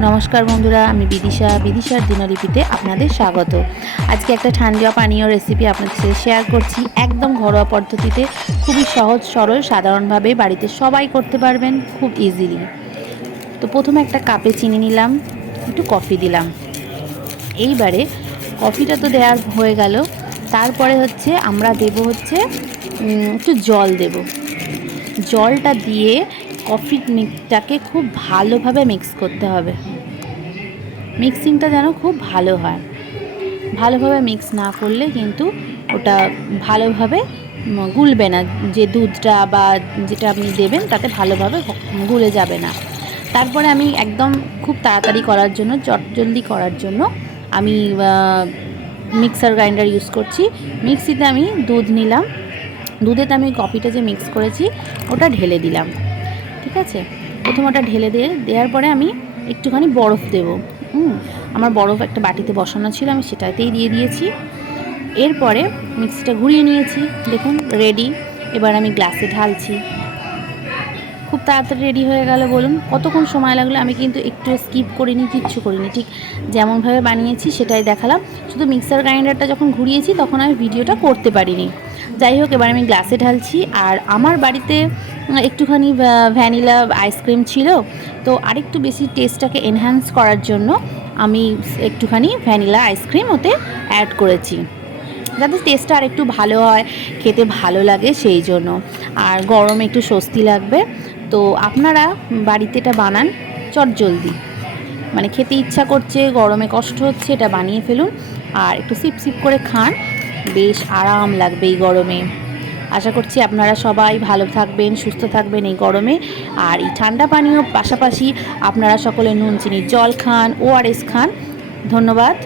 নমস্কার বন্ধুরা, আমি বিদিশার দিনলিপিতে আপনাদের স্বাগত। আজকে একটা ঠান্ডা পানীয় রেসিপি আপনাদের সাথে শেয়ার করছি, একদম ঘরোয়া পদ্ধতিতে, খুবই সহজ সরল সাধারণভাবে বাড়িতে সবাই করতে পারবেন খুব ইজিলি। তো প্রথমে একটা কাপে চিনি নিলাম, একটু কফি দিলাম। এইবারে কফিটা তো দেওয়ার হয়ে গেল, তারপরে আমরা দেব একটু জল দেব। জলটা দিয়ে কফি মিক্সটাকে খুব ভালোভাবে মিক্স করতে হবে। মিক্সিংটা যেন খুব ভালো হয়, ভালোভাবে মিক্স না করলে কিন্তু ওটা ভালোভাবে গুলবে না, যে দুধটা বা যেটা আপনি দেবেন তাতে ভালোভাবে গুলে যাবে না। তারপরে আমি একদম খুব তাড়াতাড়ি করার জন্য, চটজলদি করার জন্য আমি মিক্সার গ্রাইন্ডার ইউজ করছি। মিক্সিতে আমি দুধ নিলাম, দুধেতে আমি কফিটা যে মিক্স করেছি ওটা ঢেলে দিলাম। ঠিক আছে, প্রথম ওটা ঢেলে দেওয়ার পরে আমি একটুখানি বরফ দেব। আমার বরফ একটা বাটিতে বসানো ছিল, আমি সেটাতেই দিয়ে দিয়েছি। এরপরে মিক্সিটা ঘুরিয়ে নিয়েছি, দেখুন রেডি। এবার আমি গ্লাসে ঢালছি। খুব তাড়াতাড়ি রেডি হয়ে গেল। বলুন কতক্ষণ সময় লাগলো? আমি কিন্তু একটু স্কিপ করিনি, কিচ্ছু করিনি, ঠিক যেমনভাবে বানিয়েছি সেটাই দেখালাম। শুধু মিক্সার গ্রাইন্ডারটা যখন ঘুরিয়েছি তখন আমি ভিডিওটা করতে পারিনি। যাই হোক, এবার আমি গ্লাসে ঢালছি। আর আমার বাড়িতে একটুখানি ভ্যানিলা আইসক্রিম ছিল, তো আরেকটু বেশি টেস্টটাকে এনহ্যান্স করার জন্য আমি একটুখানি ভ্যানিলা আইসক্রিম ওতে অ্যাড করেছি, যাতে টেস্টটা আর একটু ভালো হয়, খেতে ভালো লাগে সেই জন্য। আর গরমে একটু স্বস্তি লাগবে। তো আপনারা বাড়িতে এটা বানান চটজলদি, মানে খেতে ইচ্ছা করছে, গরমে কষ্ট হচ্ছে, এটা বানিয়ে ফেলুন আর একটু সিপ সিপ করে খান, বেশ আরাম লাগবে এই গরমে। আশা করছি আপনারা সবাই ভালো থাকবেন, সুস্থ থাকবেন এই গরমে। আর এই ঠান্ডা পানীয় পাশাপাশি আপনারা সকলে নুন চিনির জল খান, ORS খান। ধন্যবাদ।